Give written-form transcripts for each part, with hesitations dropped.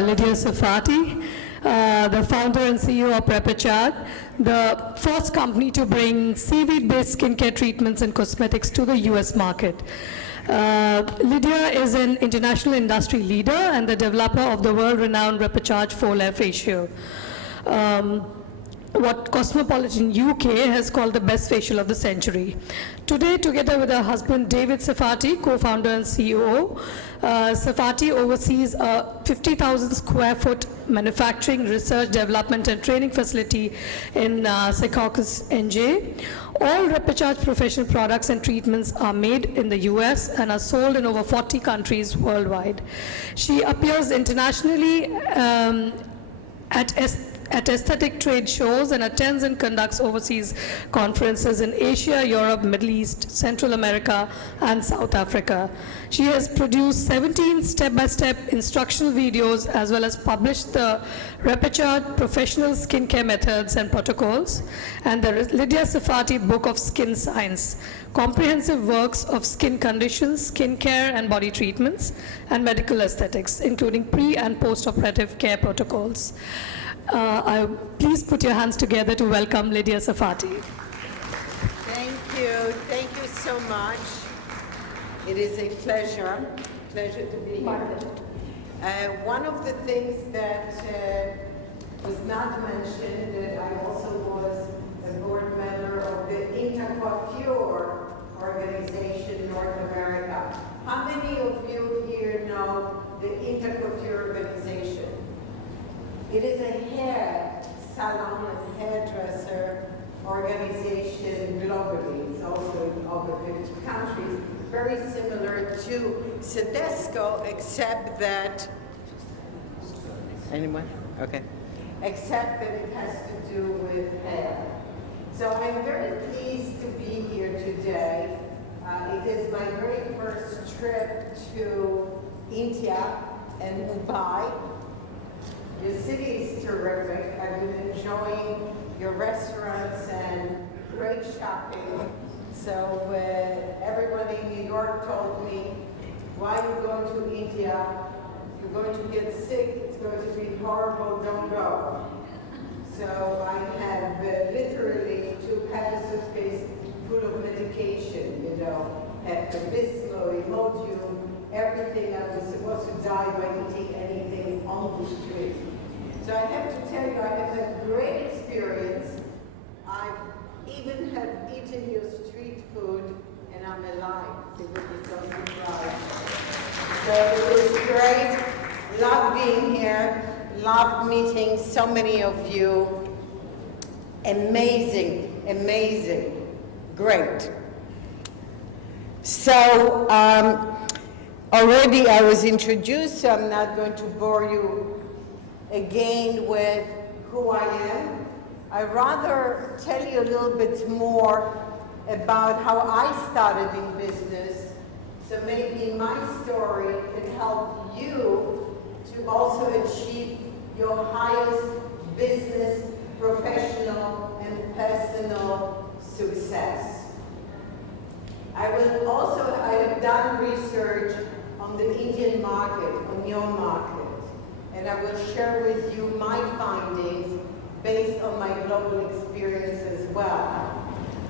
Lydia Sarfati, the founder and CEO of Repechage, the first company to bring seaweed-based skincare treatments and cosmetics to the US market. Lydia is an international industry leader and the developer of the world-renowned Repechage 4-layer facial. What Cosmopolitan UK has called the best facial of the century. Today, together with her husband David Sarfati, co-founder and CEO, Sarfati oversees a 50,000 square foot manufacturing, research, development and training facility in Secaucus, NJ. All Repechage professional products and treatments are made in the US and are sold in over 40 countries worldwide. She appears internationally at aesthetic trade shows and attends and conducts overseas conferences in Asia, Europe, Middle East, Central America, and South Africa. She has produced 17 step-by-step instructional videos as well as published the Repechage Professional Skincare Methods and Protocols and the Lydia Sarfati Book of Skin Science, comprehensive works of skin conditions, skin care and body treatments, and medical aesthetics, including pre- and post-operative care protocols. Please put your hands together to welcome Lydia Sarfati. Thank you so much. It is a pleasure to be here. One of the things that was not mentioned, that I also was a board member of the Intercoiffure organization North America. How many of you here know the Intercoiffure organization? It is a hair salon and hairdresser organization globally. It's also in over 50 countries, very similar to Sedesco, except that, anyone? Okay. Except that it has to do with hair. So I'm very pleased to be here today. It is my very first trip to India and Mumbai. Your city is terrific. I've been enjoying your restaurants and great shopping. So everyone in New York told me, why are you going to India? You're going to get sick. It's going to be horrible. Don't go. So I have literally half a suitcase full of medication, you know, Pepto-Bismol, Imodium, everything. I was supposed to die by eating anything on the street. So I have to tell you, I have had great experience. I even have eaten your street food, and I'm alive. It would be so surprised. So it was great. Love being here. Love meeting so many of you. Amazing, amazing. Great. So already I was introduced, so I'm not going to bore you again with who I am. I'd rather tell you a little bit more about how I started in business, so maybe my story can help you to also achieve your highest business, professional, and personal success. I have done research on the Indian market, on your market, and I will share with you my findings based on my global experience as well.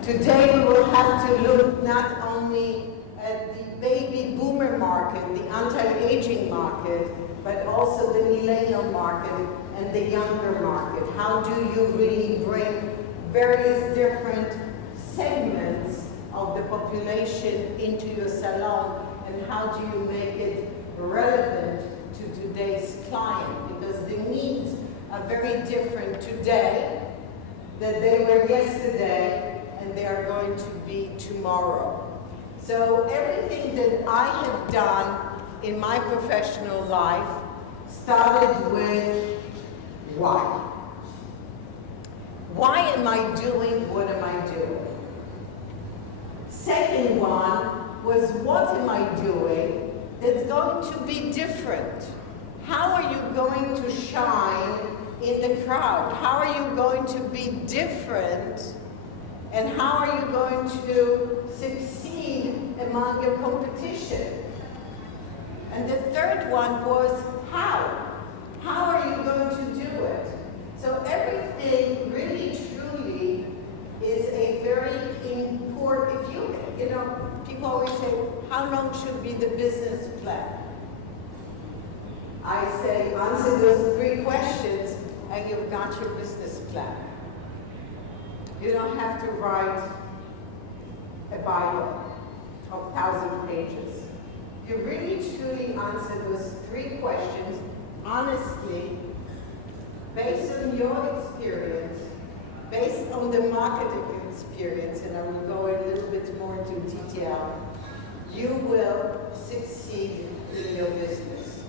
Today we will have to look not only at the baby boomer market, the anti-aging market, but also the millennial market and the younger market. How do you really bring various different segments of the population into your salon, and how do you make it relevant to today's client? Because the needs are very different today than they were yesterday, and they are going to be tomorrow. So everything that I have done in my professional life started with why. Why am I doing what am I doing? Second one was, what am I doing that's going to be different? How are you going to shine in the crowd? How are you going to be different? And how are you going to succeed among your competition? And the third one was how. How are you going to do it? So everything really, truly is a very important, if you know, people always say, how long should be the business plan? I say, answer those 3 questions and you've got your business plan. You don't have to write a Bible of 1,000 pages. You really, truly answer those 3 questions honestly, based on your experience, based on the marketing experience, and I will go a little bit more into detail, you will succeed in your business.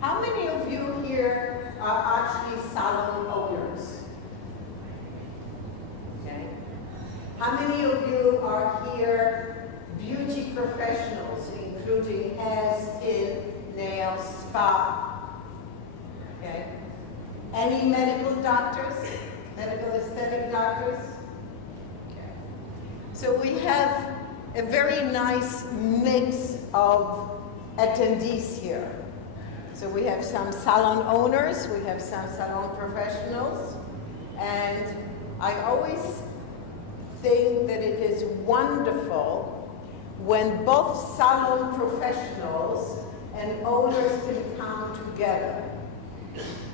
How many of you here are actually salon owners? Okay. How many of you are here beauty professionals, including hair, skin, nails, spa? Okay. Any medical doctors? Medical aesthetic doctors? Okay. So we have a very nice mix of attendees here. So we have some salon owners, we have some salon professionals, and I always think that it is wonderful when both salon professionals and owners can come together.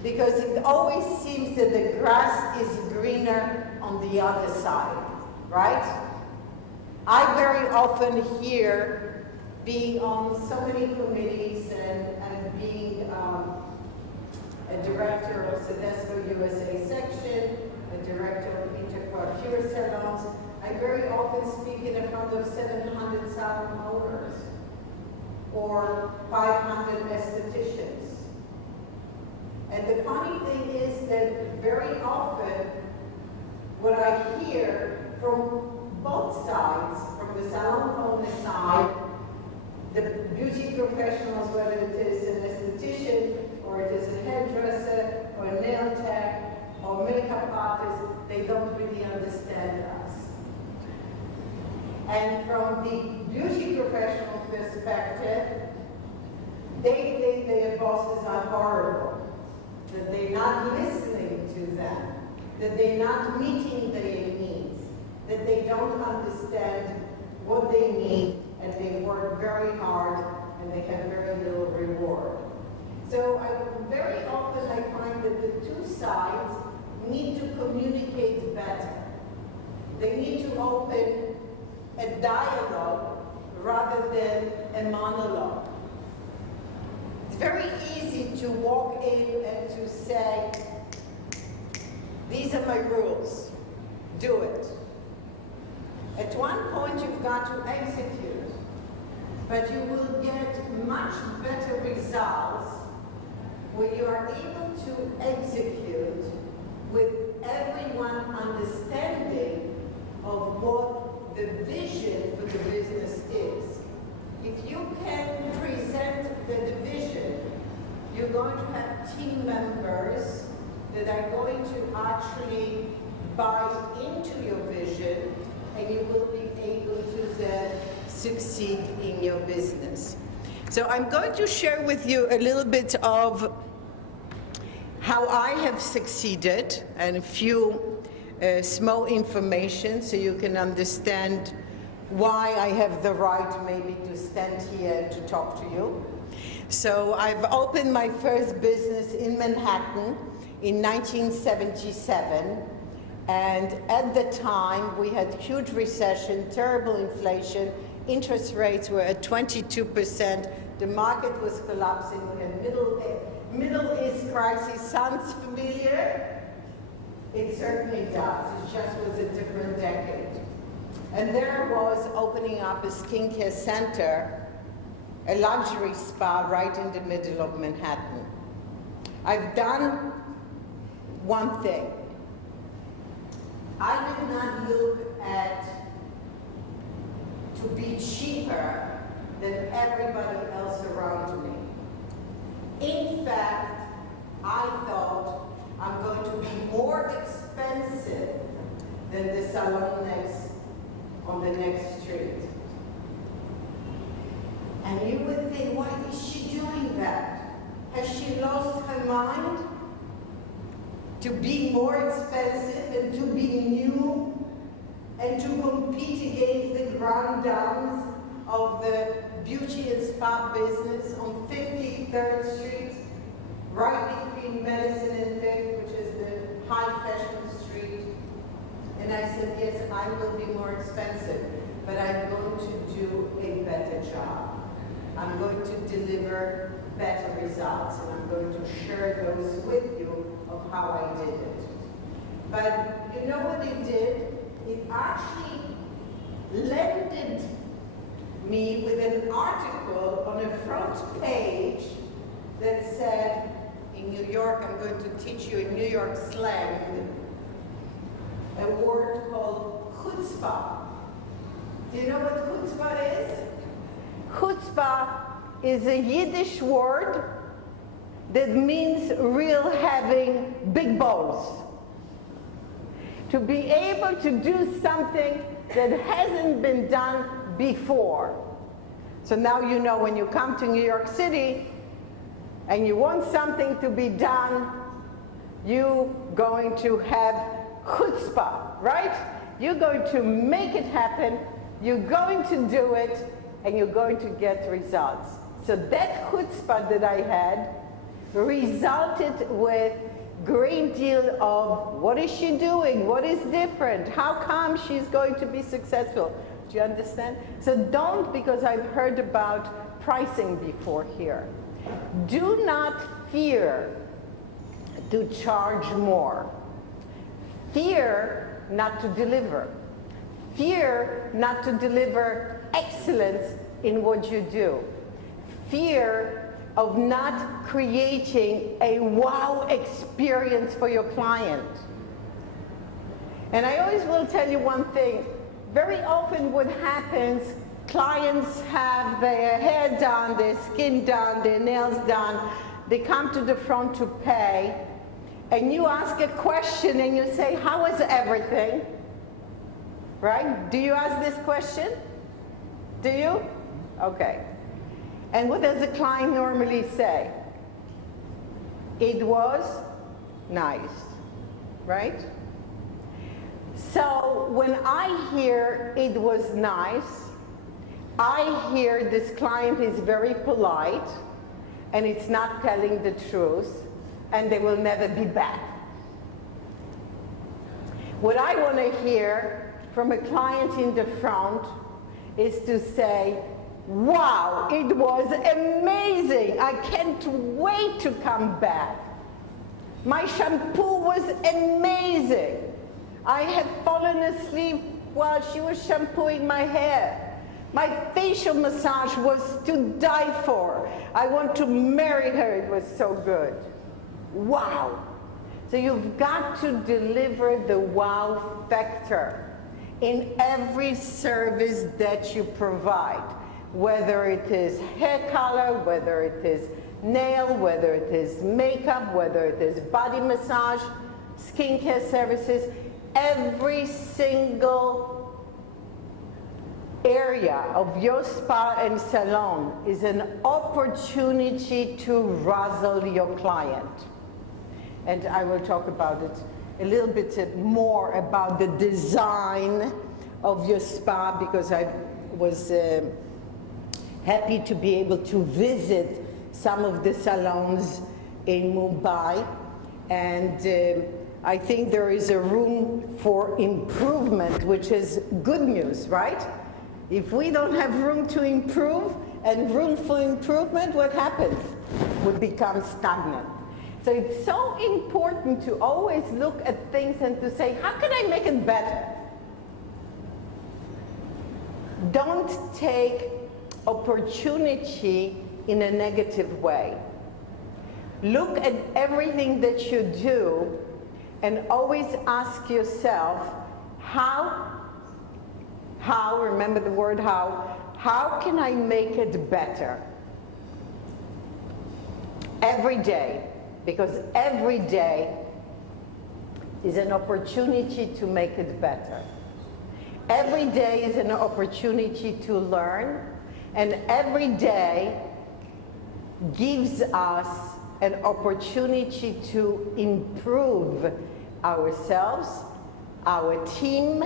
Because it always seems that the grass is greener on the other side, right? I very often hear, being on so many committees and being a director of Sedesco USA section, a director of Intercoiffure salons, I very often speak in front of 700 salon owners or 500 estheticians. And the funny thing is that very often what I hear from both sides, from the salon owner side, the beauty professionals, whether it is an esthetician or it is a hairdresser or a nail tech or makeup artist, they don't really understand us. And from the beauty professional perspective, they think their bosses are horrible, that they're not listening to them, that they're not meeting their needs, that they don't understand what they need, and they work very hard and they have very little reward. So very often I find that the 2 sides need to communicate better. They need to open a dialogue rather than a monologue. It's very easy to walk in and to say, these are my rules, do it. At one point you've got to execute, but you will get much better results when you are able to execute with everyone understanding of what the vision for the business is. If you can present the vision, you're going to have team members that are going to actually buy into your vision, and you will be able to then succeed in your business. So I'm going to share with you a little bit of how I have succeeded and a few small information so you can understand why I have the right maybe to stand here to talk to you. So I've opened my first business in Manhattan in 1977. And at the time, we had huge recession, terrible inflation, interest rates were at 22%, the market was collapsing, we had Middle East crisis. Sounds familiar? It certainly does, it just was a different decade. And there was opening up a skincare center, a luxury spa right in the middle of Manhattan. I've done one thing. I did not look at to be cheaper than everybody else around me. In fact, I thought I'm going to be more expensive than the salon on the next street. And you would think, why is she doing that? Has she lost her mind? to be more expensive and to be new and to compete against the grand dames of the beauty and spa business on 53rd Street, right between Madison and 5th, which is the high fashion street. And I said, yes, I will be more expensive, but I'm going to do a better job. I'm going to deliver better results, and I'm going to share those with you of how I did it. But you know what it did? It actually landed me with an article on a front page that said, in New York, I'm going to teach you in New York slang, a word called chutzpah. Do you know what chutzpah is? Chutzpah is a Yiddish word that means real having big balls. To be able to do something that hasn't been done before. So now you know when you come to New York City and you want something to be done, you're going to have chutzpah, right? You're going to make it happen, you're going to do it, and you're going to get results. So that chutzpah that I had resulted with great deal of what is she doing, what is different, how come she's going to be successful. Do you understand? So don't, because I've heard about pricing before here. Do not fear to charge more. Fear not to deliver. Fear not to deliver excellence in what you do. Fear of not creating a wow experience for your client. And I always will tell you one thing. Very often what happens, clients have their hair done, their skin done, their nails done. They come to the front to pay, and you ask a question and you say, how was everything? Right? Do you ask this question? Do you? Okay. And what does the client normally say? It was nice, right? So when I hear it was nice, I hear this client is very polite and it's not telling the truth and they will never be back. What I want to hear from a client in the front is to say, wow, it was amazing. I can't wait to come back. My shampoo was amazing. I had fallen asleep while she was shampooing my hair. My facial massage was to die for. I want to marry her, it was so good. Wow. So you've got to deliver the wow factor in every service that you provide. Whether it is hair color, whether it is nail, whether it is makeup, whether it is body massage, skincare services, every single area of your spa and salon is an opportunity to razzle your client. And I will talk about it a little bit more about the design of your spa, because I was happy to be able to visit some of the salons in Mumbai, and I think there is a room for improvement, which is good news, right? If we don't have room to improve and room for improvement, what happens? We become stagnant. So it's so important to always look at things and to say, how can I make it better? Don't take opportunity in a negative way. Look at everything that you do and always ask yourself, remember the word how can I make it better? Every day, because every day is an opportunity to make it better. Every day is an opportunity to learn, and every day gives us an opportunity to improve ourselves, our team,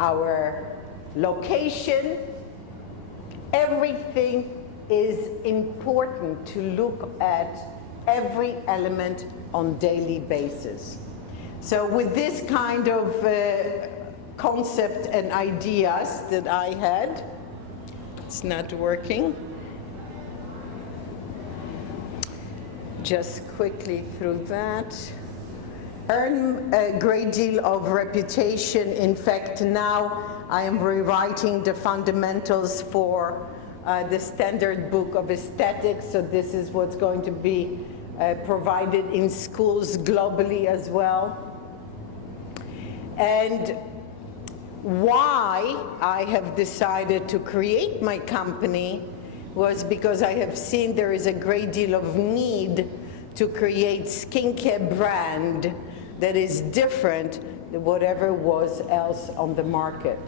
our location. Everything is important to look at every element on daily basis. So with this kind of concept and ideas that I had, it's not working. Just quickly through that. Earn a great deal of reputation. In fact, now I am rewriting the fundamentals for the standard book of aesthetics, so this is what's going to be provided in schools globally as well. And why I have decided to create my company was because I have seen there is a great deal of need to create skincare brand that is different than whatever was else on the market.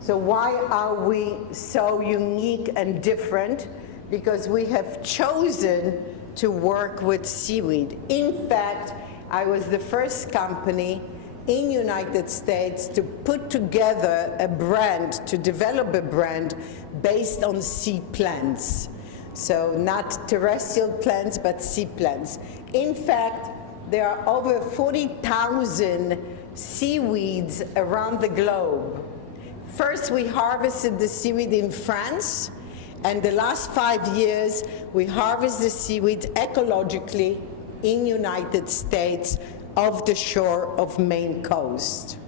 So why are we so unique and different? Because we have chosen to work with seaweed. In fact, I was the first company in United States to put together a brand, to develop a brand based on sea plants. So not terrestrial plants, but sea plants. In fact, there are over 40,000 seaweeds around the globe. First, we harvested the seaweed in France, and the last 5 years, we harvest the seaweed ecologically in United States off the shore of Maine coast.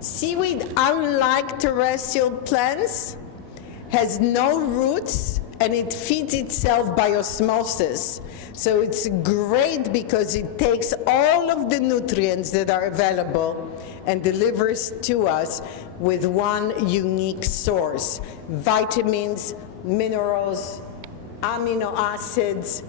Seaweed, unlike terrestrial plants, has no roots and it feeds itself by osmosis. So it's great because it takes all of the nutrients that are available and delivers to us with one unique source: vitamins, minerals, amino acids,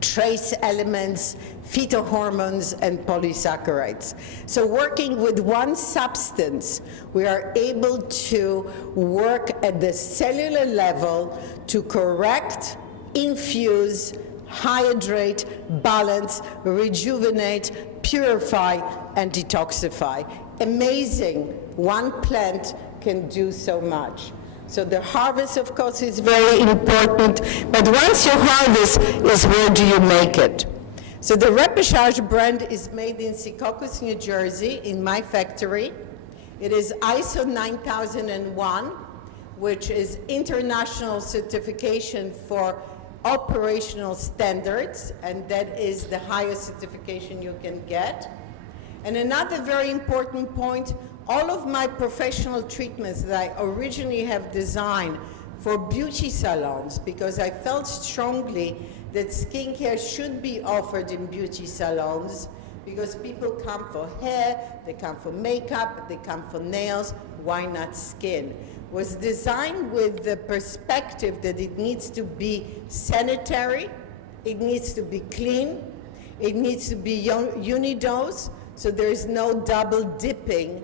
trace elements, phytohormones, and polysaccharides. So working with one substance, we are able to work at the cellular level to correct, infuse, hydrate, balance, rejuvenate, purify, and detoxify. Amazing. One plant can do so much. So the harvest, of course, is very important, but once you harvest is where do you make it? So the Repechage brand is made in Secaucus, New Jersey, in my factory. It is ISO 9001, which is international certification for operational standards, and that is the highest certification you can get. And another very important point, all of my professional treatments that I originally have designed for beauty salons, because I felt strongly that skincare should be offered in beauty salons, because people come for hair, they come for makeup, they come for nails, why not skin? Was designed with the perspective that it needs to be sanitary, it needs to be clean, it needs to be unidose, so there is no double dipping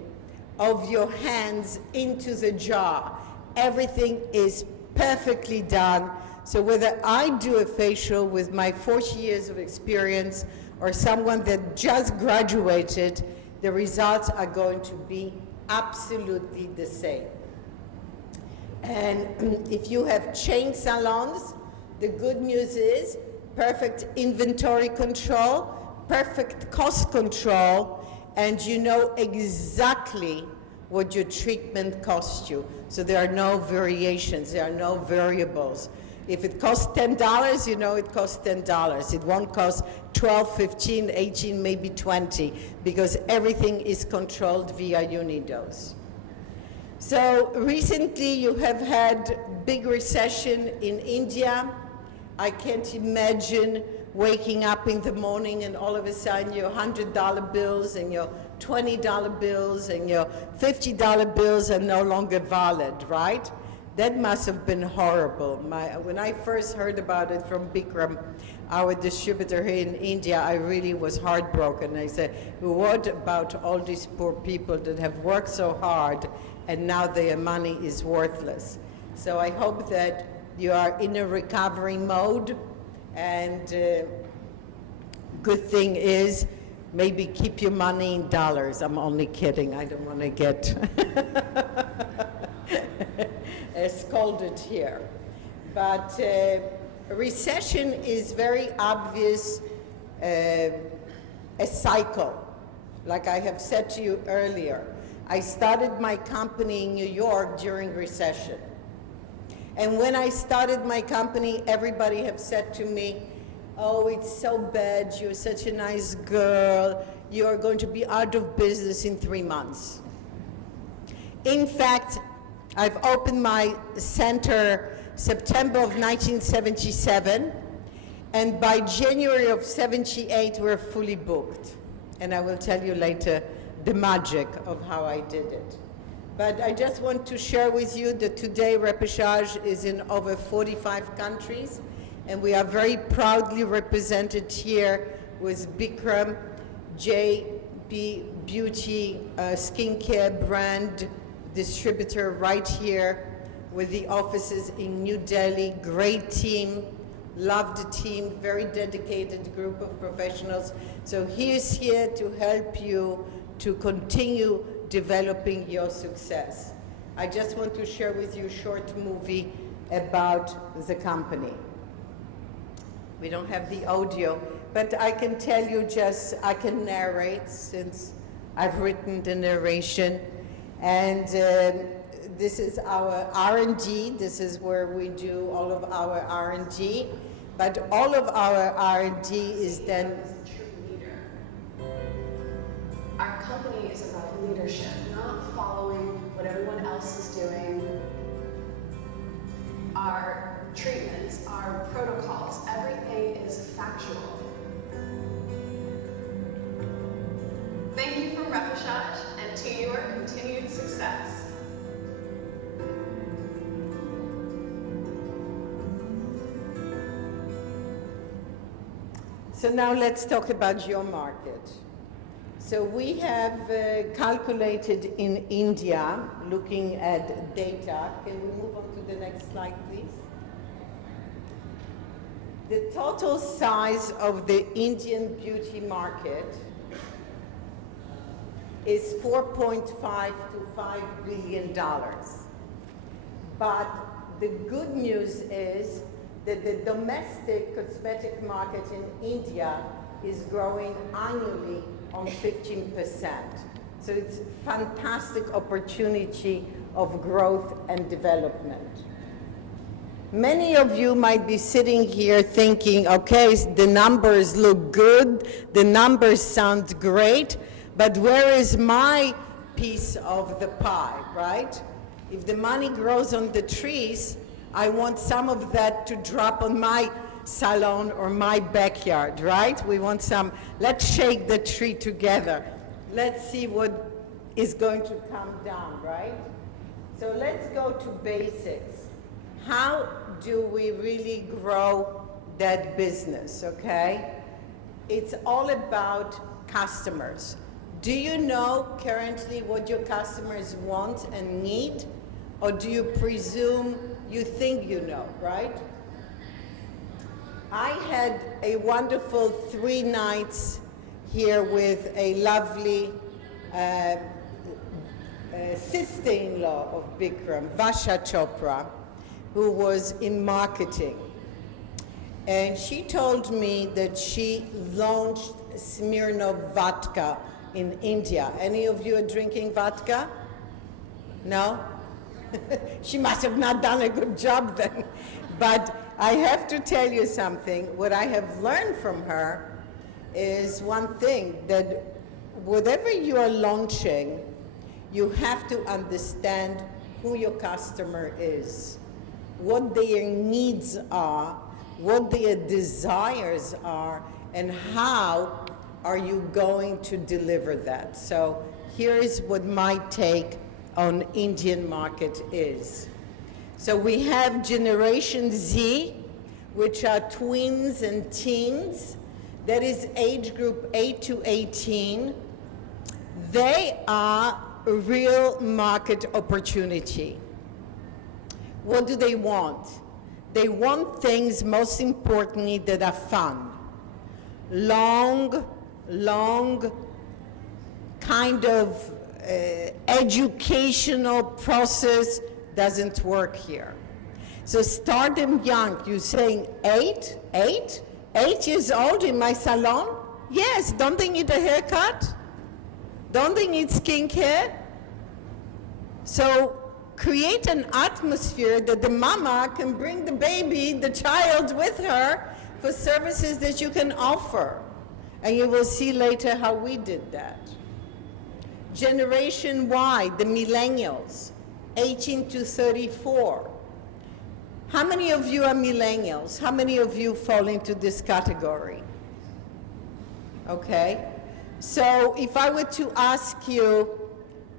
of your hands into the jar. Everything is perfectly done. So whether I do a facial with my 40 years of experience or someone that just graduated, the results are going to be absolutely the same. And if you have chain salons, the good news is perfect inventory control, perfect cost control, and you know exactly what your treatment costs you. So there are no variations, there are no variables. If it costs $10, you know it costs $10. It won't cost 12, 15, 18, maybe 20, because everything is controlled via Unidose. So recently you have had big recession in India. I can't imagine waking up in the morning and all of a sudden your $100 bills and your $20 bills and your $50 bills are no longer valid, right? That must have been horrible. When I first heard about it from Bikram, our distributor here in India, I really was heartbroken. I said, what about all these poor people that have worked so hard and now their money is worthless? So I hope that you are in a recovery mode And good thing is, maybe keep your money in dollars. I'm only kidding. I don't want to get scolded here. But recession is very obvious, a cycle. Like I have said to you earlier, I started my company in New York during recession. And when I started my company, everybody have said to me, oh, it's so bad, you're such a nice girl, you're going to be out of business in 3 months. In fact, I've opened my center September of 1977, and by January of 78, we're fully booked. And I will tell you later the magic of how I did it. But I just want to share with you that today Repechage is in over 45 countries, and we are very proudly represented here with Bikram, JP Beauty, skincare brand distributor right here with the offices in New Delhi. Great team, love the team, very dedicated group of professionals. So he is here to help you to continue developing your success. I just want to share with you a short movie about the company. We don't have the audio, but I can tell you I can narrate since I've written the narration. And this is our R&D. This is where we do all of our R&D. But all of our R&D is then... Our company is about leadership, not following what everyone else is doing. Our treatments, our protocols, everything is factual. Thank you from Repechage, and to your continued success. So now let's talk about your market. So we have calculated in India, looking at data. Can we move on to the next slide, please? The total size of the Indian beauty market is $4.5 to $5 billion. But the good news is that the domestic cosmetic market in India is growing annually on 15%. So it's a fantastic opportunity of growth and development. Many of you might be sitting here thinking, okay, the numbers look good, the numbers sound great, but where is my piece of the pie, right? If the money grows on the trees, I want some of that to drop on my salon or my backyard, right? We want some, let's shake the tree together. Let's see what is going to come down, right? So let's go to basics. How do we really grow that business, okay? It's all about customers. Do you know currently what your customers want and need? Or do you presume you think you know, right? I had a wonderful 3 nights here with a lovely sister-in-law of Bikram, Vasha Chopra, who was in marketing. And she told me that she launched Smirnoff vodka in India. Any of you are drinking vodka? No? She must have not done a good job then. But I have to tell you something. What I have learned from her is one thing, that whatever you are launching, you have to understand who your customer is, what their needs are, what their desires are, and how are you going to deliver that. So here is what my take on Indian market is. So we have Generation Z, which are twins and teens. That is age group 8 to 18. They are a real market opportunity. What do they want? They want things, most importantly, that are fun. Long kind of educational process doesn't work here. So start them young. You're saying 8 years old in my salon? Yes, don't they need a haircut? Don't they need skincare? So create an atmosphere that the mama can bring the baby, the child with her for services that you can offer. And you will see later how we did that. Generation Y, the millennials, 18 to 34. How many of you are millennials? How many of you fall into this category? Okay. So if I were to ask you,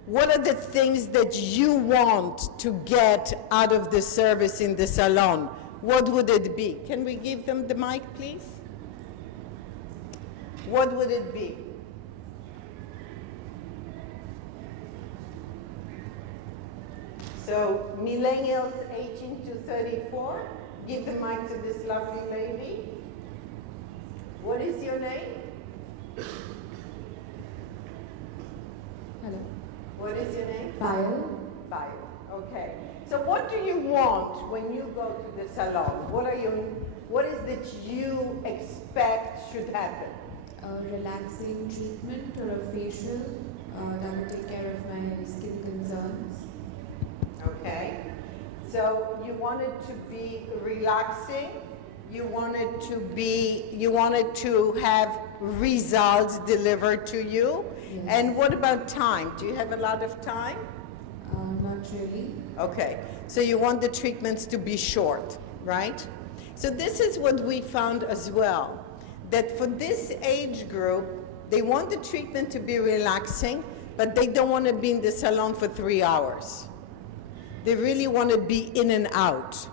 what are the things that you want to get out of the service in the salon? What would it be? Can we give them the mic, please? What would it be? So millennials 18 to 34, give the mic to this lovely lady. What is your name? Hello. What is your name? Payal. Payal. Okay. So what do you want when you go to the salon? What is that you expect should happen? A relaxing treatment or a facial that will take care of my skin concerns. Okay. So you want it to be relaxing. You want it to have results delivered to you. Yes. And what about time? Do you have a lot of time? Not really. Okay. So you want the treatments to be short, right? So this is what we found as well, that for this age group, they want the treatment to be relaxing, but they don't want to be in the salon for 3 hours. They really want to be in and out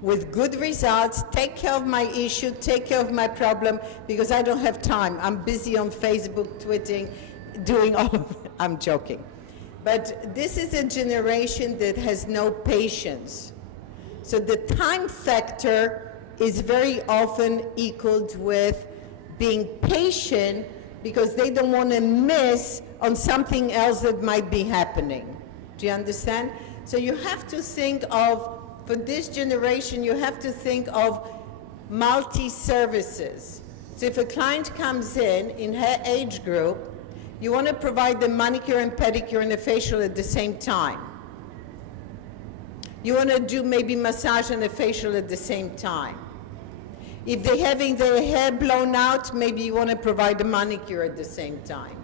with good results, take care of my issue, take care of my problem, because I don't have time. I'm busy on Facebook, tweeting, doing all of it. I'm joking. But this is a generation that has no patience. So the time factor is very often equaled with being patient because they don't want to miss on something else that might be happening. Do you understand? So you have to think of, for this generation, you have to think of multi-services. So if a client comes in her age group, you want to provide the manicure and pedicure and a facial at the same time. You want to do maybe massage and a facial at the same time. If they're having their hair blown out, maybe you want to provide a manicure at the same time.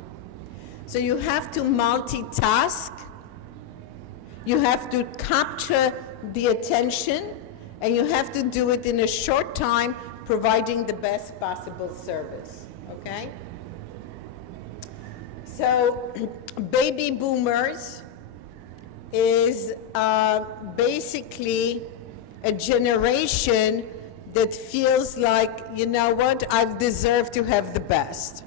So you have to multitask. You have to capture the attention, and you have to do it in a short time, providing the best possible service, okay? So baby boomers is basically a generation that feels like, you know what, I've deserved to have the best.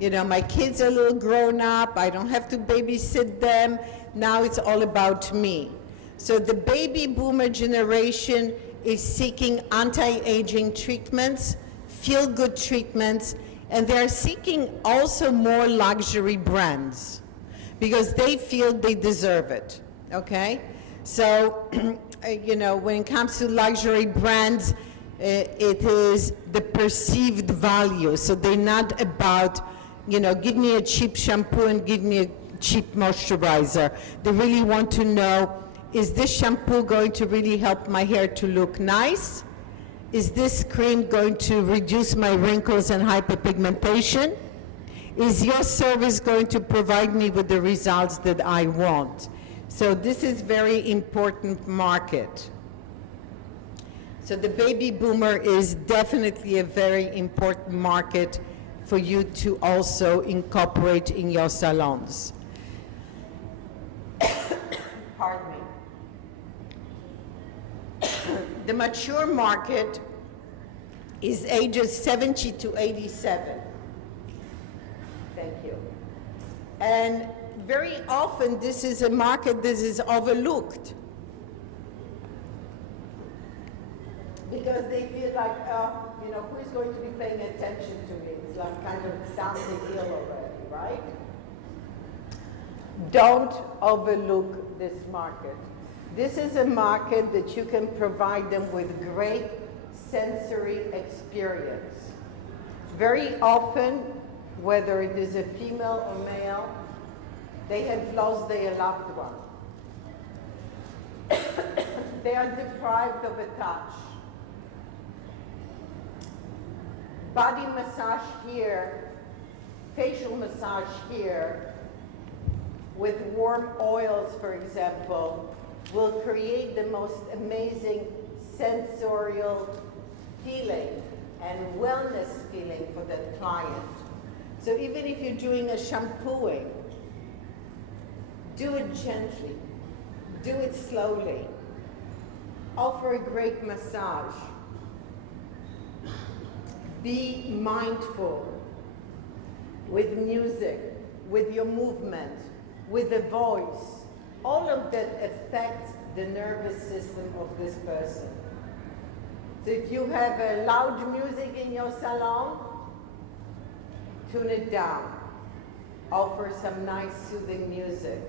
You know, my kids are a little grown up, I don't have to babysit them, now it's all about me. So the baby boomer generation is seeking anti-aging treatments, feel-good treatments, and they're seeking also more luxury brands because they feel they deserve it, okay? So, you know, when it comes to luxury brands, it is the perceived value. So they're not about, you know, give me a cheap shampoo and give me a cheap moisturizer. They really want to know, is this shampoo going to really help my hair to look nice? Is this cream going to reduce my wrinkles and hyperpigmentation? Is your service going to provide me with the results that I want? So this is very important market. So the baby boomer is definitely a very important market for you to also incorporate in your salons. Pardon me. The mature market is ages 70 to 87. Thank you. And very often this is a market that is overlooked. because they feel like, who is going to be paying attention to me? It's like kind of down the hill already, right? Don't overlook this market. This is a market that you can provide them with great sensory experience. Very often, whether it is a female or male, they have lost their loved one. They are deprived of a touch. Body massage here, facial massage here, with warm oils, for example, will create the most amazing sensorial feeling and wellness feeling for that client. So even if you're doing a shampooing, do it gently, do it slowly, offer a great massage. Be mindful with music, with your movement, with the voice. All of that affects the nervous system of this person. So if you have loud music in your salon, tune it down. Offer some nice soothing music.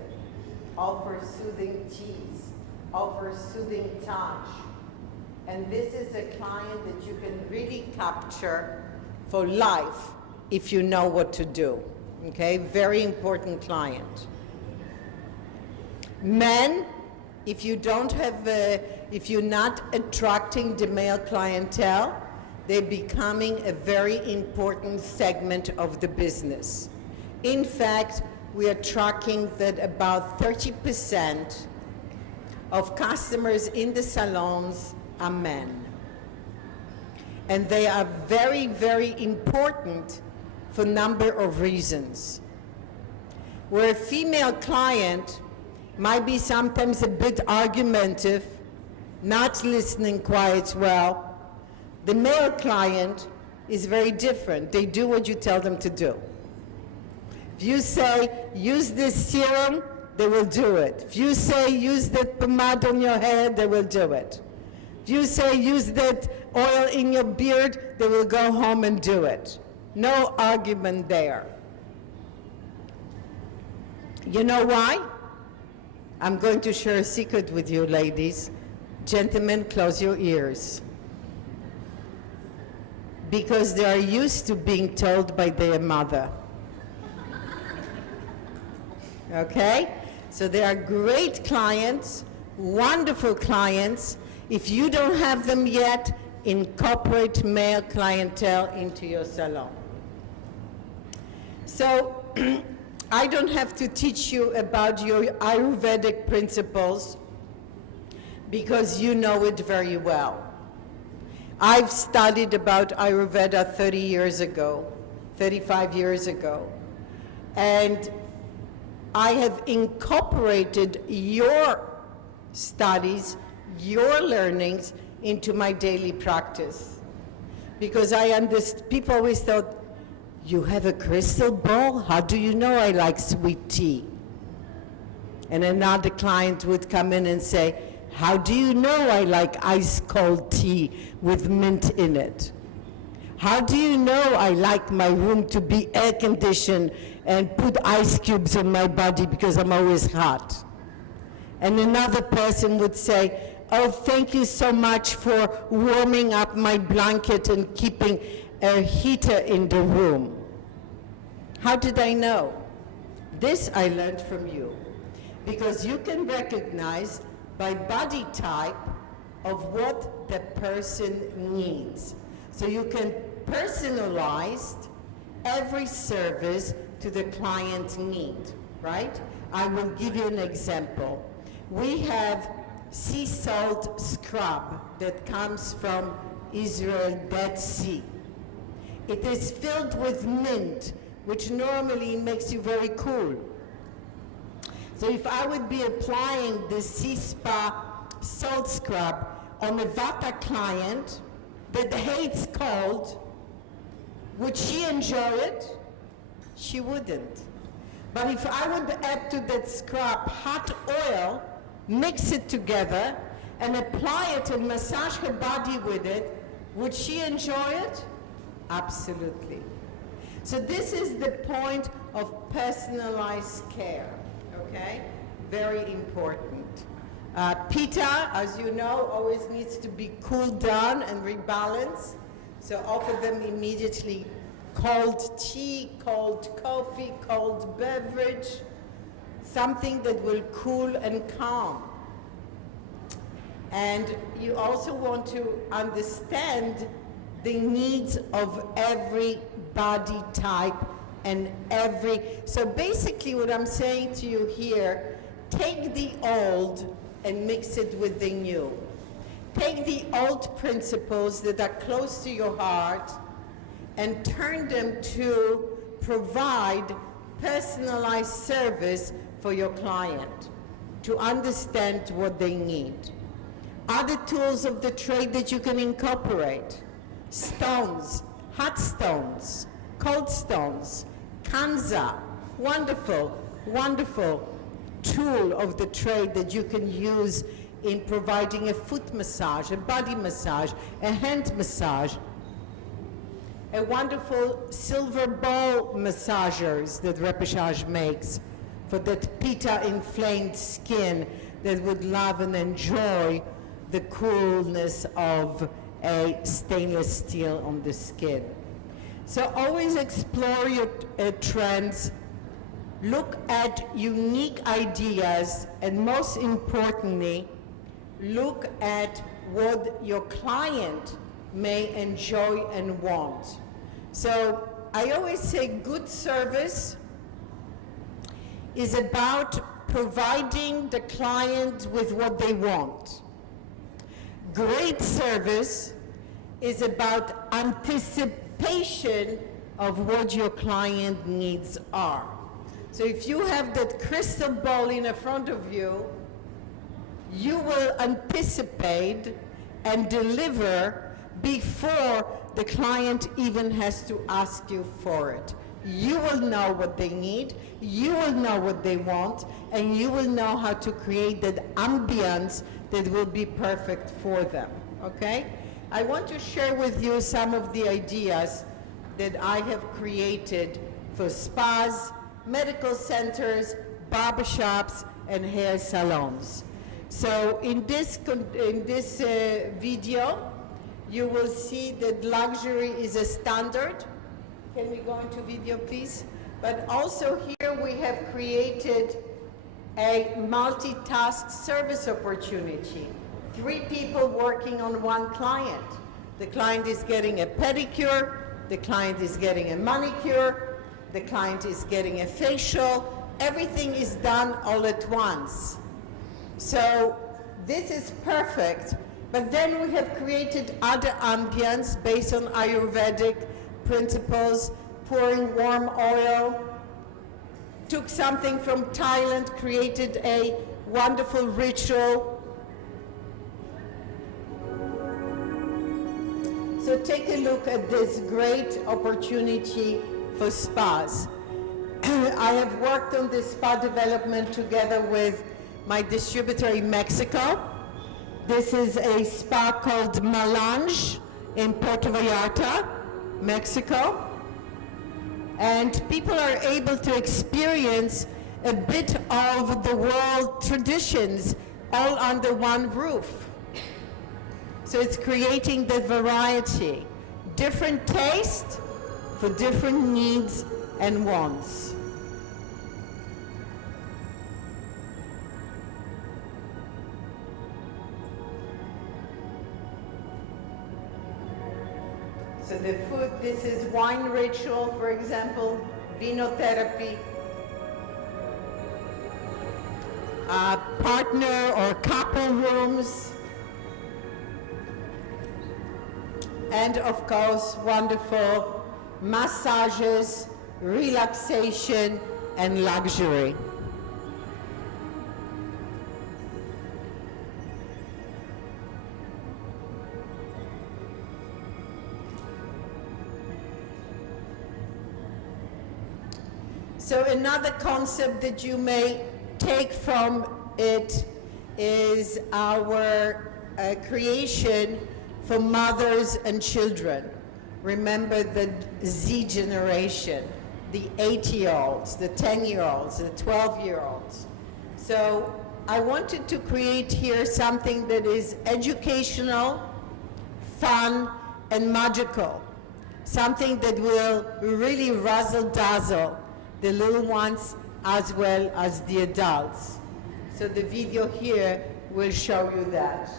Offer soothing teas. Offer soothing touch. And this is a client that you can really capture for life if you know what to do. Okay, very important client. Men, if you don't have, if you're not attracting the male clientele, they're becoming a very important segment of the business. In fact, we are tracking that about 30% of customers in the salons are men. And they are very, very important for a number of reasons. Where a female client might be sometimes a bit argumentative, not listening quite well, the male client is very different. They do what you tell them to do. If you say, use this serum, they will do it. If you say, use that pomade on your hair, they will do it. If you say, use that oil in your beard, they will go home and do it. No argument there. You know why? I'm going to share a secret with you, ladies. Gentlemen, close your ears. Because they are used to being told by their mother. Okay? So they are great clients, wonderful clients. If you don't have them yet, incorporate male clientele into your salon. So, I don't have to teach you about your Ayurvedic principles because you know it very well. I've studied about Ayurveda 30 years ago, 35 years ago, and I have incorporated your studies, your learnings into my daily practice. Because I understand, people always thought, you have a crystal ball? How do you know I like sweet tea? And another client would come in and say, how do you know I like ice cold tea with mint in it? How do you know I like my room to be air conditioned and put ice cubes on my body because I'm always hot? And another person would say, oh, thank you so much for warming up my blanket and keeping a heater in the room. How did I know? This I learned from you. Because you can recognize by body type of what the person needs. So you can personalize every service to the client's need, right? I will give you an example. We have sea salt scrub that comes from Israel, Dead Sea. It is filled with mint, which normally makes you very cool. So if I would be applying this Sea Spa salt scrub on a Vata client that hates cold, would she enjoy it? She wouldn't. But if I would add to that scrub hot oil, mix it together, and apply it and massage her body with it, would she enjoy it? Absolutely. So this is the point of personalized care, okay? Very important. Pita, as you know, always needs to be cooled down and rebalanced. So offer them immediately cold tea, cold coffee, cold beverage, something that will cool and calm. And you also want to understand the needs of every body type and so basically what I'm saying to you here, take the old and mix it with the new. Take the old principles that are close to your heart and turn them to provide personalized service for your client, to understand what they need. Other tools of the trade that you can incorporate: stones, hot stones, cold stones, kanza, wonderful, wonderful tool of the trade that you can use in providing a foot massage, a body massage, a hand massage. A wonderful silver ball massagers that Repechage makes for that pita inflamed skin that would love and enjoy the coolness of a stainless steel on the skin. So always explore your trends, look at unique ideas, and most importantly, look at what your client may enjoy and want. So I always say good service is about providing the client with what they want. Great service is about anticipation of what your client needs are. So if you have that crystal ball in front of you, you will anticipate and deliver before the client even has to ask you for it. You will know what they need, you will know what they want, and you will know how to create that ambience that will be perfect for them, okay? I want to share with you some of the ideas that I have created for spas, medical centers, barbershops, and hair salons. So in this video, you will see that luxury is a standard. Can we go into video, please? But also here we have created a multitask service opportunity. 3 people working on one client. The client is getting a pedicure, the client is getting a manicure, the client is getting a facial. Everything is done all at once. So this is perfect. But then we have created other ambience based on Ayurvedic principles, pouring warm oil, took something from Thailand, created a wonderful ritual. So take a look at this great opportunity for spas. I have worked on this spa development together with my distributor in Mexico. This is a spa called Melange in Puerto Vallarta, Mexico. And people are able to experience a bit of the world traditions all under one roof. So it's creating the variety, different taste for different needs and wants. So the food, this is wine ritual, for example, vinotherapy, partner or couple rooms, and of course, wonderful massages, relaxation, and luxury. So another concept that you may take from it is our creation for mothers and children. Remember the Z generation, the 8-year-olds, the 10-year-olds, the 12-year-olds. So I wanted to create here something that is educational, fun, and magical. Something that will really razzle-dazzle the little ones as well as the adults. So the video here will show you that.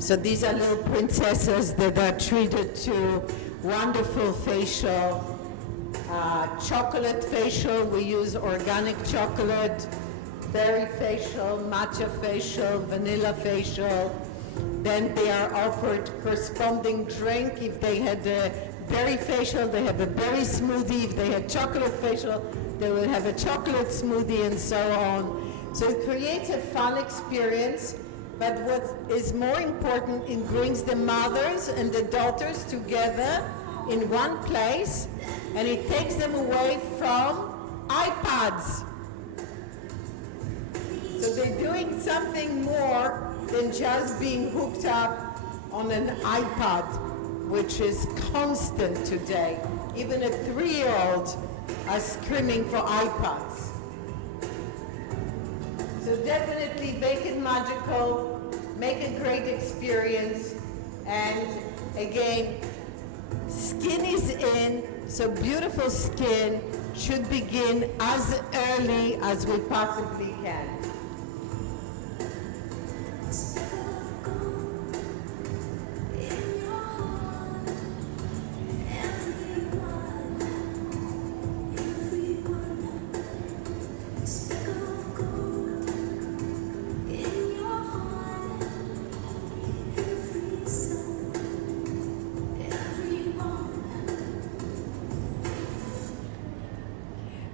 So these are little princesses that are treated to wonderful facial, chocolate facial. We use organic chocolate, berry facial, matcha facial, vanilla facial. Then they are offered corresponding drink. If they had a berry facial, they have a berry smoothie. If they had chocolate facial, they will have a chocolate smoothie, and so on. So it creates a fun experience. But what is more important, it brings the mothers and the daughters together in one place, and it takes them away from iPads. So they're doing something more than just being hooked up on an iPad, which is constant today. Even a 3-year-old are screaming for iPads. So definitely make it magical, make a great experience, and again, skin is in, so beautiful skin should begin as early as we possibly can.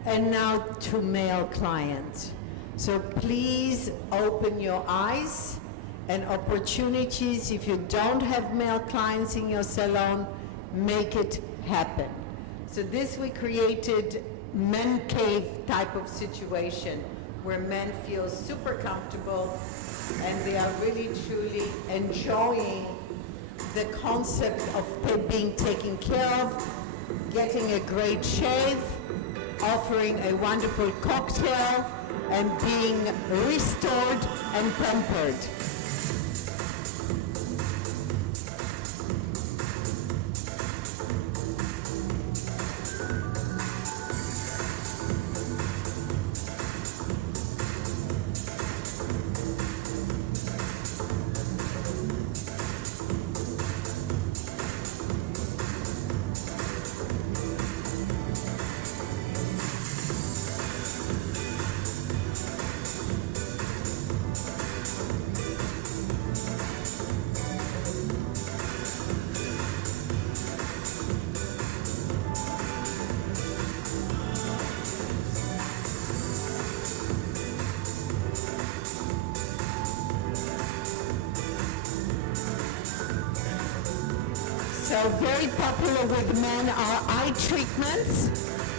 And now to male clients. So please open your eyes and opportunities. If you don't have male clients in your salon, make it happen. So this we created men cave type of situation where men feel super comfortable and they are really truly enjoying the concept of being taken care of, getting a great shave, offering a wonderful cocktail, and being restored and pampered. So very popular with men are eye treatments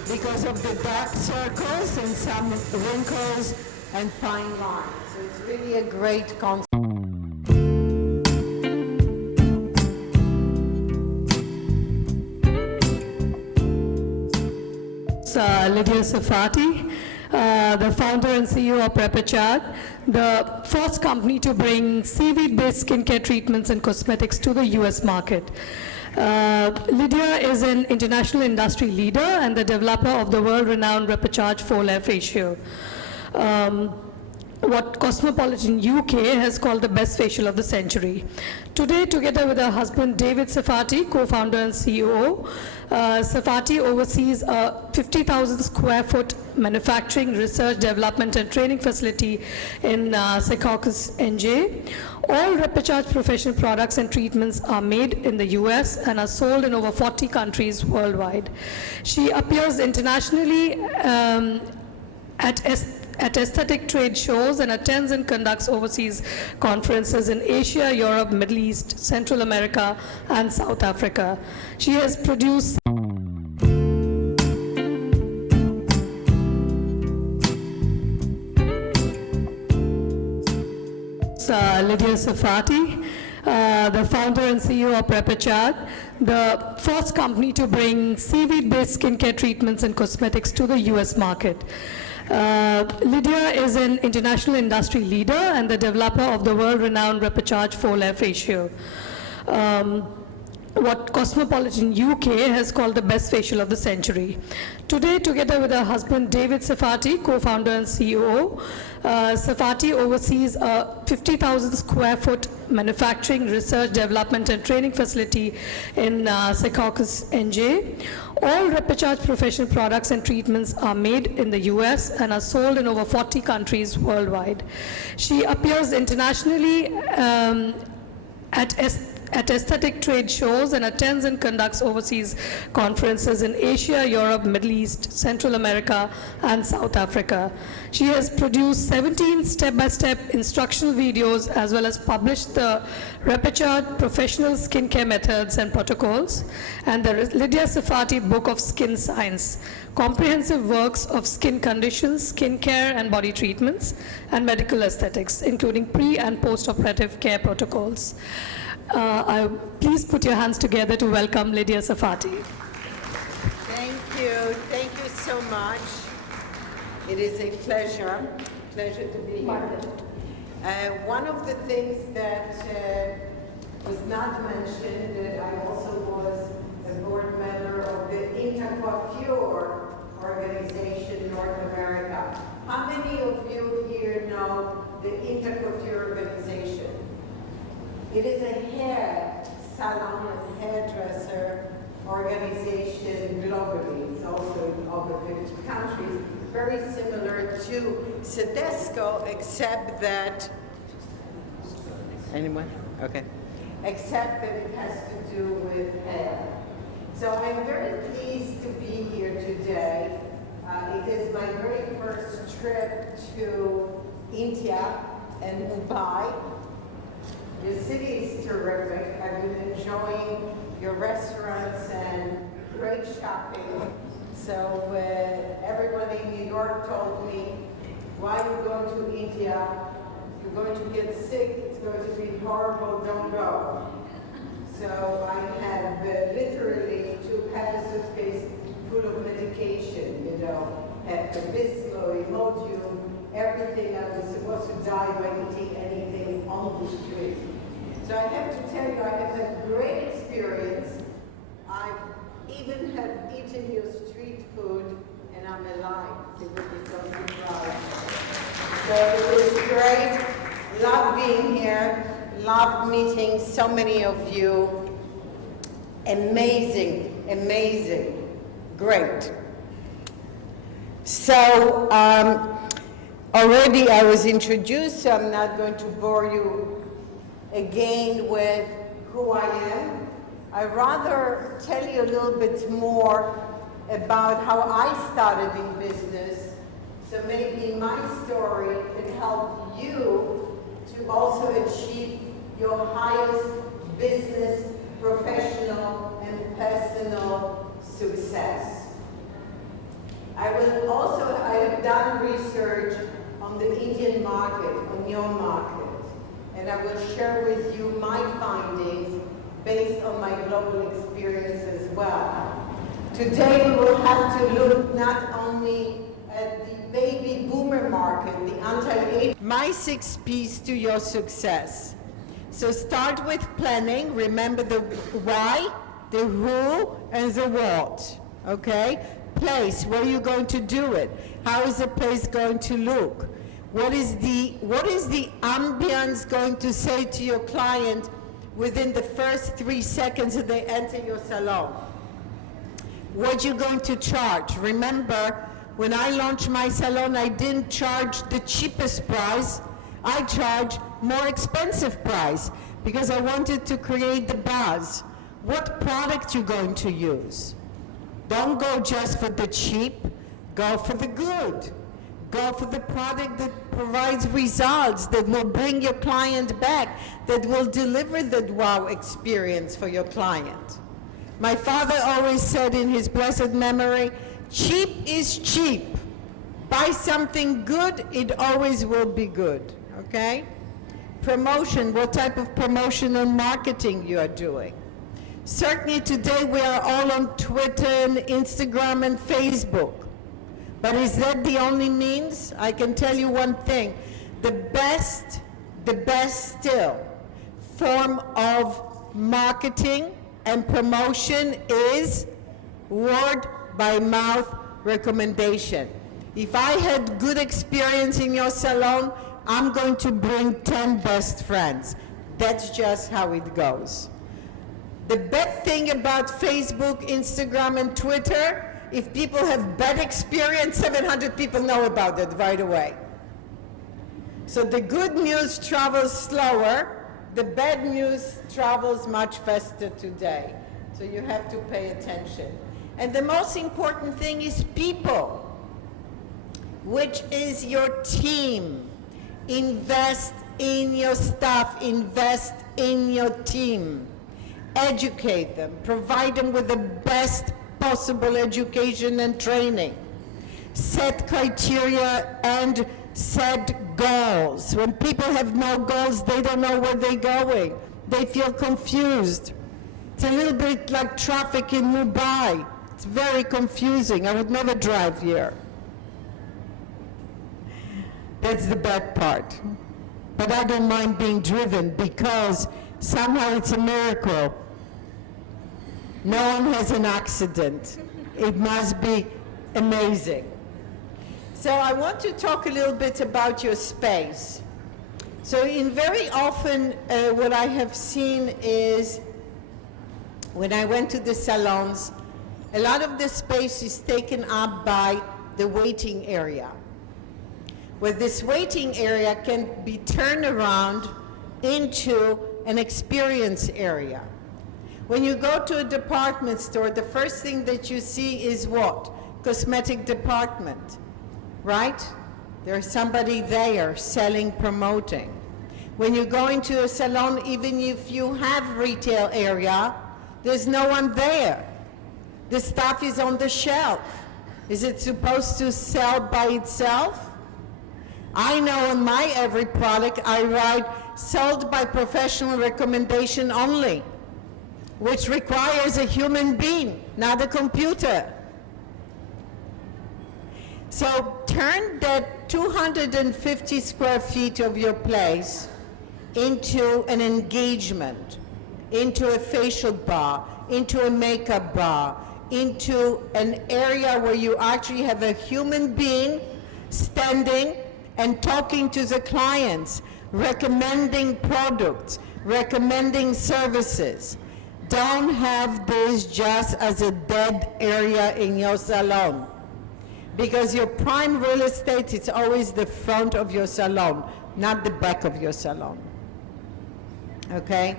because of the dark circles and some wrinkles and fine lines. So it's really a great concept. Lydia Sarfati, the founder and CEO of Repechage, the first company to bring seaweed-based skincare treatments and cosmetics to the US market. Lydia is an international industry leader and the developer of the world-renowned Repechage 4-layer facial. What Cosmopolitan UK has called the best facial of the century. Today, together with her husband David Sarfati, co-founder and CEO, Sarfati oversees a 50,000 square foot manufacturing, research, development and training facility in Secaucus, NJ. All Repechage professional products and treatments are made in the US and are sold in over 40 countries worldwide. She appears internationally at aesthetic trade shows and attends and conducts overseas conferences in Asia, Europe, Middle East, Central America, and South Africa. She has produced Lydia Sarfati, the founder and CEO of Repechage, the first company to bring seaweed-based skincare treatments and cosmetics to the US market. Lydia is an international industry leader and the developer of the world-renowned Repechage 4-layer facial. What Cosmopolitan UK has called the best facial of the century. Today, together with her husband David Sarfati, co-founder and CEO, Sarfati oversees a 50,000 square foot manufacturing, research, development and training facility in Secaucus, NJ. All Repechage professional products and treatments are made in the US and are sold in over 40 countries worldwide. She appears internationally at aesthetic trade shows and attends and conducts overseas conferences in Asia, Europe, Middle East, Central America, and South Africa. She has produced 17 step-by-step instructional videos as well as published the Repechage Professional Skincare Methods and Protocols and the Lydia Sarfati Book of Skin Science, comprehensive works of skin conditions, skin care and body treatments, and medical aesthetics, including pre- and post-operative care protocols. Please put your hands together to welcome Lydia Sarfati. Thank you so much. It is a pleasure to be here. One of the things that was not mentioned, that I also was a board member of the Intercoiffure organization North America. How many of you here know the Intercoiffure organization? It is a salon and hairdresser organization globally. It's also in over 50 countries, very similar to Sedesco, except that, anyone? Okay. Except that it has to do with hair. So I'm very pleased to be here today. It is my very first trip to India and Mumbai. The city is terrific. I've been enjoying your restaurants and great shopping. So everyone in New York told me, why are you going to India? You're going to get sick. It's going to be horrible. Don't go. So I have literally half a suitcase full of medication, Pepto-Bismol, Imodium, everything. I was supposed to die by eating anything on the street. So I have to tell you, I have had great experience. I even have eaten your street food, and I'm alive. It would be so surprised. So it was great. Love being here. Love meeting so many of you. Amazing, amazing. Great. So already I was introduced, so I'm not going to bore you again with who I am. I'd rather tell you a little bit more about how I started in business, so maybe my story can help you to also achieve your highest business, professional, and personal success. I have done research on the Indian market, on your market, and I will share with you my findings based on my global experience as well. Today we will have to look not only at the baby boomer market, the anti-age, my 6 P's to your success. So start with planning, remember the why, the who, and the what, okay? Place, where are you going to do it? How is the place going to look? What is the ambience going to say to your client within the first 3 seconds that they enter your salon? What you going to charge? Remember, when I launched my salon, I didn't charge the cheapest price. I charged more expensive price because I wanted to create the buzz. What product you going to use? Don't go just for the cheap, go for the good. Go for the product that provides results, that will bring your client back, that will deliver that wow experience for your client. My father always said in his blessed memory, cheap is cheap. Buy something good, it always will be good, okay? Promotion, what type of promotion and marketing you are doing. Certainly today we are all on Twitter and Instagram and Facebook. But is that the only means? I can tell you one thing. The best still form of marketing and promotion is word by mouth recommendation. If I had good experience in your salon, I'm going to bring 10 best friends. That's just how it goes. The bad thing about Facebook, Instagram, and Twitter, if people have bad experience, 700 people know about it right away. So the good news travels slower, the bad news travels much faster today. So you have to pay attention. And the most important thing is people, which is your team. Invest in your staff, invest in your team. Educate them, provide them with the best possible education and training. Set criteria and set goals. When people have no goals, they don't know where they're going. They feel confused. It's a little bit like traffic in Mumbai. It's very confusing. I would never drive here. That's the bad part. But I don't mind being driven because somehow it's a miracle. No one has an accident. It must be amazing. So I want to talk a little bit about your space. So in very often what I have seen is when I went to the salons, a lot of the space is taken up by the waiting area, where this waiting area can be turned around into an experience area. When you go to a department store, the first thing that you see is what? Cosmetic department, right? There's somebody there selling, promoting. When you go into a salon, even if you have retail area, there's no one there. The stuff is on the shelf. Is it supposed to sell by itself? I know on my every product I write sold by professional recommendation only, which requires a human being, not a computer. So turn that 250 square feet of your place into an engagement, into a facial bar, into a makeup bar, into an area where you actually have a human being standing and talking to the clients, recommending products, recommending services. Don't have this just as a dead area in your salon, because your prime real estate is always the front of your salon, not the back of your salon. Okay?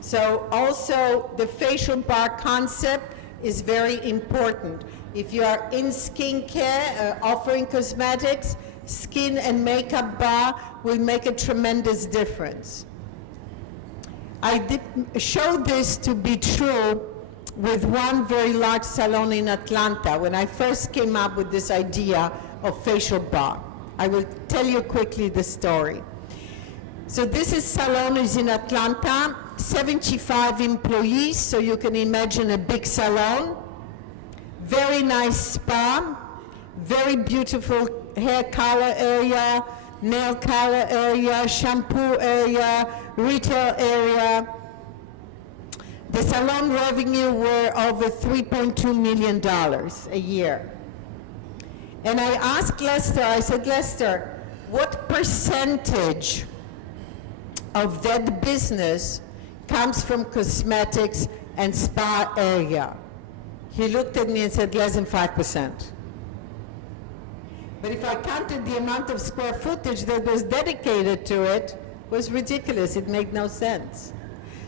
So also the facial bar concept is very important. If you are in skincare, offering cosmetics, skin and makeup bar will make a tremendous difference. I did show this to be true with one very large salon in Atlanta when I first came up with this idea of facial bar. I will tell you quickly the story. So this is Salon is in Atlanta, 75 employees, so you can imagine a big salon. Very nice spa, very beautiful hair color area, nail color area, shampoo area, retail area. The salon revenue were over $3.2 million a year. And I asked Lester, I said, Lester, what percentage of that business comes from cosmetics and spa area? He looked at me and said, less than 5%. But if I counted the amount of square footage that was dedicated to it, was ridiculous. It made no sense.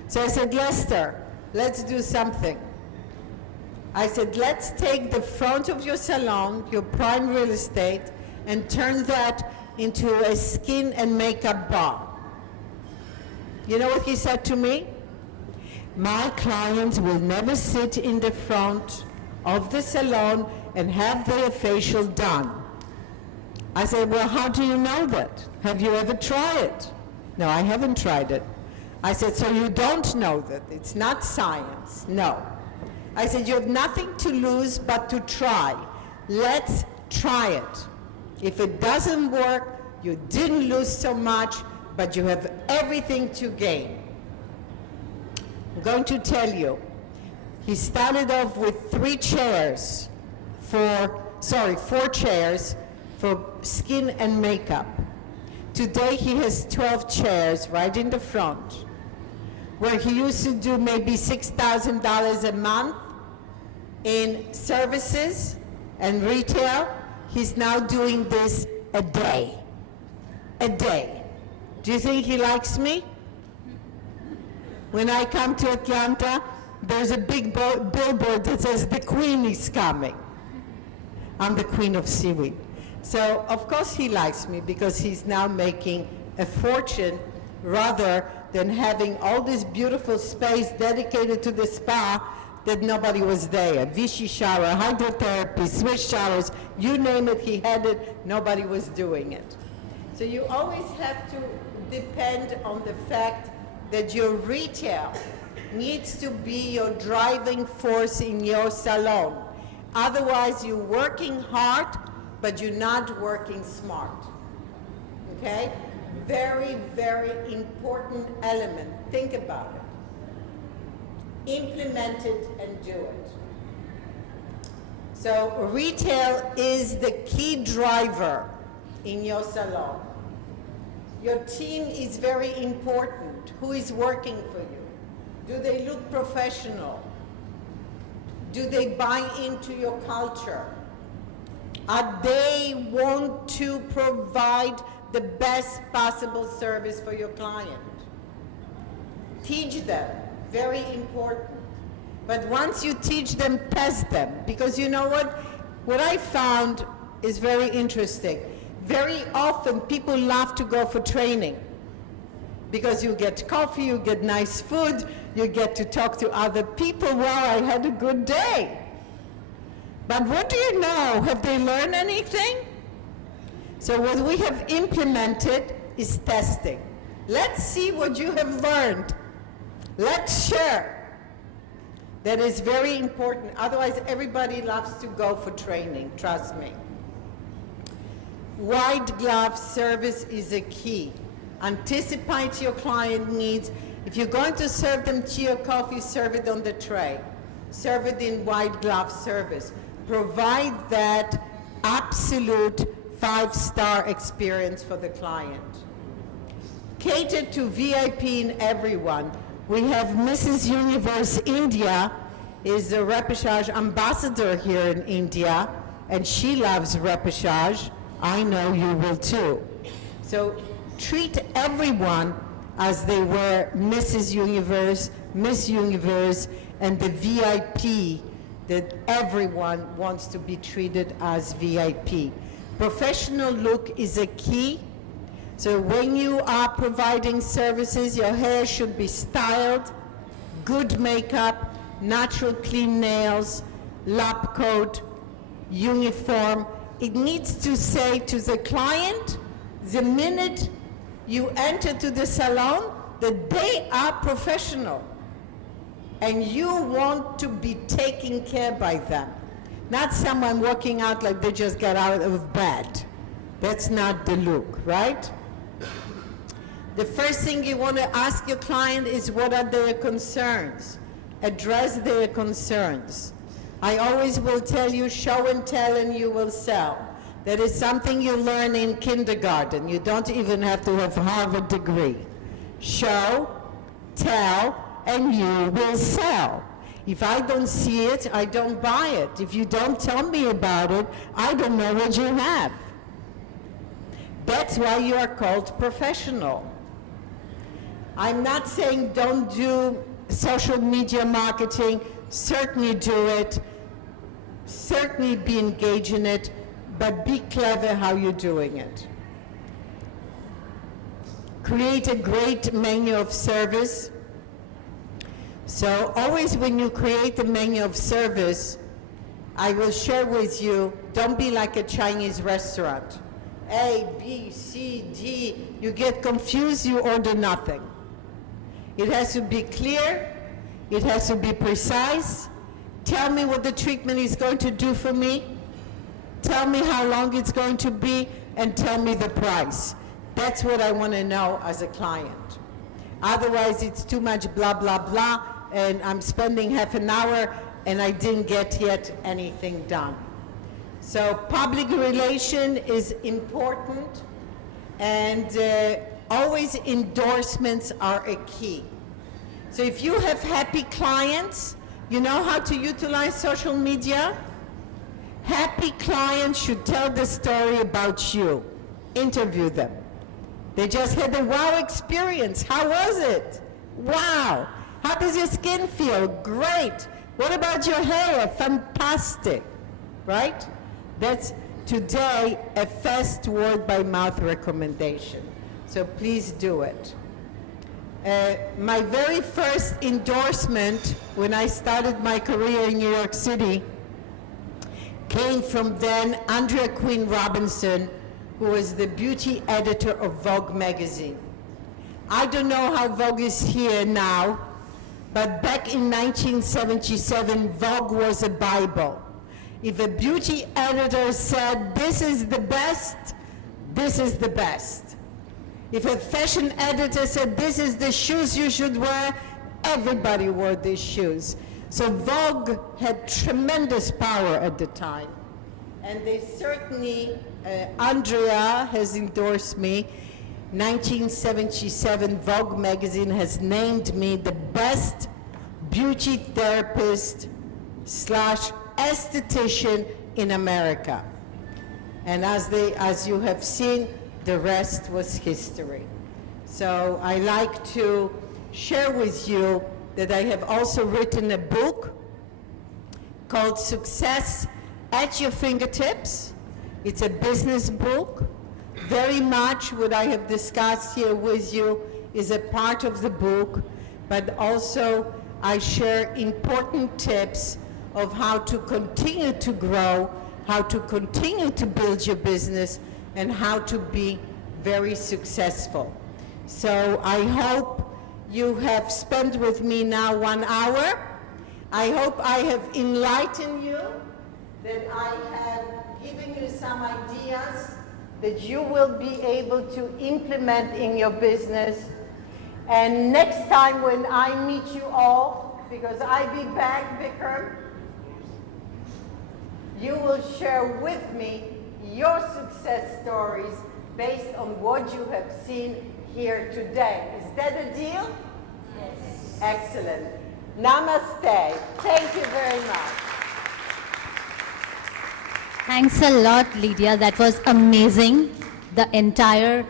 So I said, Lester, let's do something. I said, let's take the front of your salon, your prime real estate, and turn that into a skin and makeup bar. You know what he said to me? My clients will never sit in the front of the salon and have their facial done. I said, well, how do you know that? Have you ever tried it? No, I haven't tried it. I said, so you don't know that. It's not science. No. I said, you have nothing to lose but to try. Let's try it. If it doesn't work, you didn't lose so much, but you have everything to gain. I'm going to tell you, he started off with 4 chairs for skin and makeup. Today he has 12 chairs right in the front, where he used to do maybe $6,000 a month in services and retail. He's now doing this a day. A day. Do you think he likes me? When I come to Atlanta, there's a big billboard that says, the queen is coming. I'm the queen of seaweed. So, of course he likes me, because he's now making a fortune rather than having all this beautiful space dedicated to the spa that nobody was there. Vichy shower, hydrotherapy, Swiss showers, you name it, he had it, nobody was doing it. So you always have to depend on the fact that your retail needs to be your driving force in your salon. Otherwise, you're working hard, but you're not working smart. Okay? Very, very important element. Think about it. Implement it and do it. So retail is the key driver in your salon. Your team is very important. Who is working for you? Do they look professional? Do they buy into your culture? Are they want to provide the best possible service for your client? Teach them, very important. But once you teach them, test them. Because you know what? What I found is very interesting. Very often people love to go for training because you get coffee, you get nice food, you get to talk to other people. Wow, I had a good day. But what do you know? Have they learned anything? So what we have implemented is testing. Let's see what you have learned. Let's share. That is very important. Otherwise, everybody loves to go for training, trust me. White glove service is a key. Anticipate your client needs. If you're going to serve them tea or coffee, serve it on the tray. Serve it in white glove service. Provide that absolute 5-star experience for the client. Cater to VIP in everyone. We have Mrs. Universe India is the Repechage ambassador here in India, and she loves Repechage. I know you will too. So treat everyone as they were Mrs. Universe, Miss Universe, and the VIP that everyone wants to be treated as VIP. Professional look is a key. So when you are providing services, your hair should be styled, good makeup, natural clean nails, lab coat, uniform. It needs to say to the client, the minute you enter to the salon, that they are professional and you want to be taken care by them. Not someone walking out like they just got out of bed. That's not the look, right? The first thing you want to ask your client is what are their concerns. Address their concerns. I always will tell you, show and tell and you will sell. That is something you learn in kindergarten. You don't even have to have a Harvard degree. Show, tell, and you will sell. If I don't see it, I don't buy it. If you don't tell me about it, I don't know what you have. That's why you are called professional. I'm not saying don't do social media marketing. Certainly do it. Certainly be engaged in it, but be clever how you're doing it. Create a great menu of service. So always when you create a menu of service, I will share with you, don't be like a Chinese restaurant. A, B, C, D, you get confused, you order nothing. It has to be clear, it has to be precise. Tell me what the treatment is going to do for me, tell me how long it's going to be, and tell me the price. That's what I want to know as a client. Otherwise, it's too much blah, blah, blah, and I'm spending half an hour and I didn't get yet anything done. So public relation is important, and always endorsements are a key. So if you have happy clients, you know how to utilize social media? Happy clients should tell the story about you. Interview them. They just had a wow experience. How was it? Wow. How does your skin feel? Great. What about your hair? Fantastic. Right? That's today a fast word by mouth recommendation. So please do it. My very first endorsement when I started my career in New York City came from then Andrea Quinn Robinson, who was the beauty editor of Vogue magazine. I don't know how Vogue is here now, but back in 1977, Vogue was a Bible. If a beauty editor said, this is the best, this is the best. If a fashion editor said, this is the shoes you should wear, everybody wore these shoes. So Vogue had tremendous power at the time. And they certainly, Andrea has endorsed me. 1977, Vogue magazine has named me the best beauty therapist / esthetician in America. And as you have seen, the rest was history. So I like to share with you that I have also written a book called Success at Your Fingertips. It's a business book. Very much what I have discussed here with you is a part of the book, but also I share important tips of how to continue to grow, how to continue to build your business, and how to be very successful. So I hope you have spent with me now 1 hour. I hope I have enlightened you, that I have given you some ideas that you will be able to implement in your business. And next time when I meet you all, because I be back, Vikram, you will share with me your success stories based on what you have seen here today. Is that a deal? Yes. Excellent. Namaste. Thank you very much. Thanks a lot, Lydia. That was amazing. The entire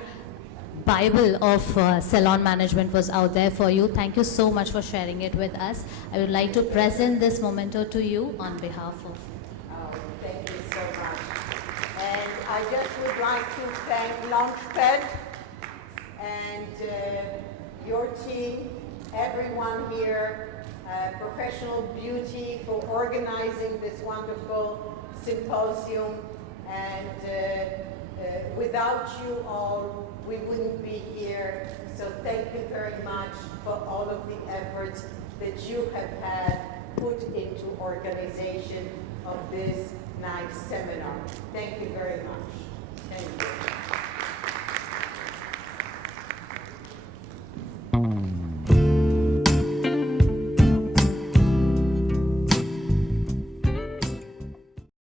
Bible of salon management was out there for you. Thank you so much for sharing it with us. I would like to present this memento to you on behalf of... Thank you so much. And I just would like to thank Launchpad and your team, everyone here, Professional Beauty, for organizing this wonderful symposium. And without you all, we wouldn't be here. So thank you very much for all of the efforts that you have had put into organization of this nice seminar. Thank you very much. Thank you.